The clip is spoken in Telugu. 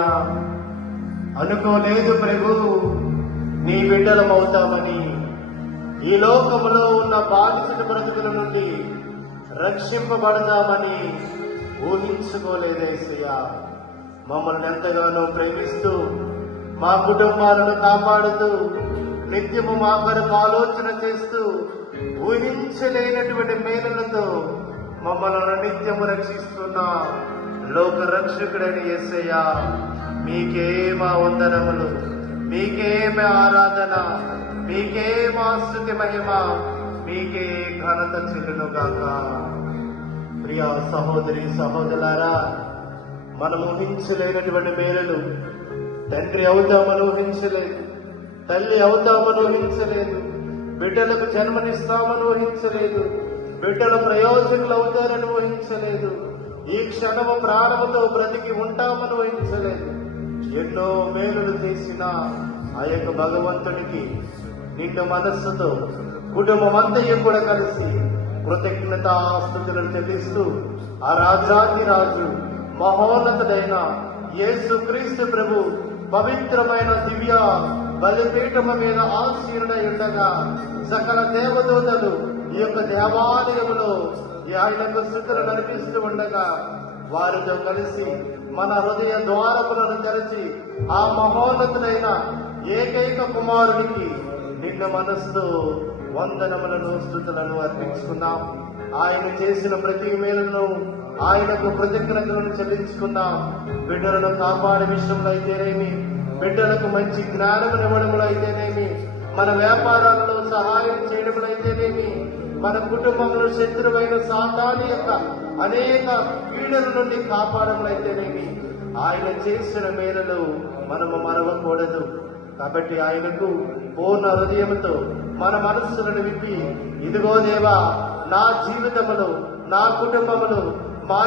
నాయనా. అనుకోలేదు ప్రభు నీ బిడ్డలమవుతామని. ఈ లోకములో ఉన్న బాధితుల బ్రతుకుల నుండి రక్షింపబడతామని ఊహించుకోలేదేసయ్యా. మమ్మల్ని ఎంతగానో ప్రేమిస్తూ మా కుటుంబాలను కాపాడుతూ నిత్యము మా కొరకు ఆలోచన చేస్తూ ఊహించలేనటువంటి మేలులతో మమ్మల్ని నిత్యము రక్షిస్తున్న లోక రక్షకుడైన యేసయ్యా, మీకే మా వందనములు, మీకే మా ఆరాధన, మీకే మా స్తుతి మహిమ, మీకే ఘనత చెల్లునుగాక. ప్రియ సహోదరి సహోదరులారా, మనం ఊహించలేనటువంటి మేలులు తండ్రి అవుతామని ఊహించలేదు, తల్లి అవుతామని ఊహించలేదు, బిడ్డలకు జన్మనిస్తామని ఊహించలేదు, బిడ్డల ప్రయోజకులు అవుతారని ఊహించలేదు, ఈ క్షణము ప్రాణముతో బ్రతికి ఉంటామని ఊహించలేదు. ఎన్నో మేలులు చేసిన ఆ యొక్క భగవంతునికి నిండు మనస్సుతో కుటుంబం అంతయు కూడా కలిసి కృతజ్ఞతాస్తుతులు చెల్లిస్తూ ఆ రాజాకి రాజు మహోన్నతుడైన యేసు క్రీస్తు ప్రభు పవిత్రమైన దివ్య బలిపీఠము మీద ఆసీనుడై ఉండగా సకల దేవదూతలు ఈ యొక్క దేవాలయములో ఆయనకు స్తుతులు నడిపిస్తూ ఉండగా వారితో కలిసి మన హృదయ ద్వారములను తెరచి ఆ మహోన్నతుడైన ఏకైక కుమారునికి నిన్న మనస్సు వందనములను స్తుతులను అర్పించుకున్నాం. ఆయన చేసిన ప్రతి మేలును ఆయనకు కృతజ్ఞతలను చెల్లించుకున్నాం. బిడ్డలను కాపాడే విషయంలో అయితేనేమి, బిడ్డలకు మంచి జ్ఞానమును ఇవ్వడంలో అయితేనేమి, మన వ్యాపారాలలో సహాయం చేయడంలో అయితేనేమి, మన కుటుంబంలో శత్రువైన సాతాను యొక్క అనేక పీడల నుండి కాపాడడం అయితేనేమి, ఆయన చేసిన మేలులు మనము మరవకూడదు. కాబట్టి ఆయనకు పూర్ణ హృదయముతో మన మనస్సులను విప్పి, ఇదిగో దేవా, నా జీవితములో, నా కుటుంబములో, మా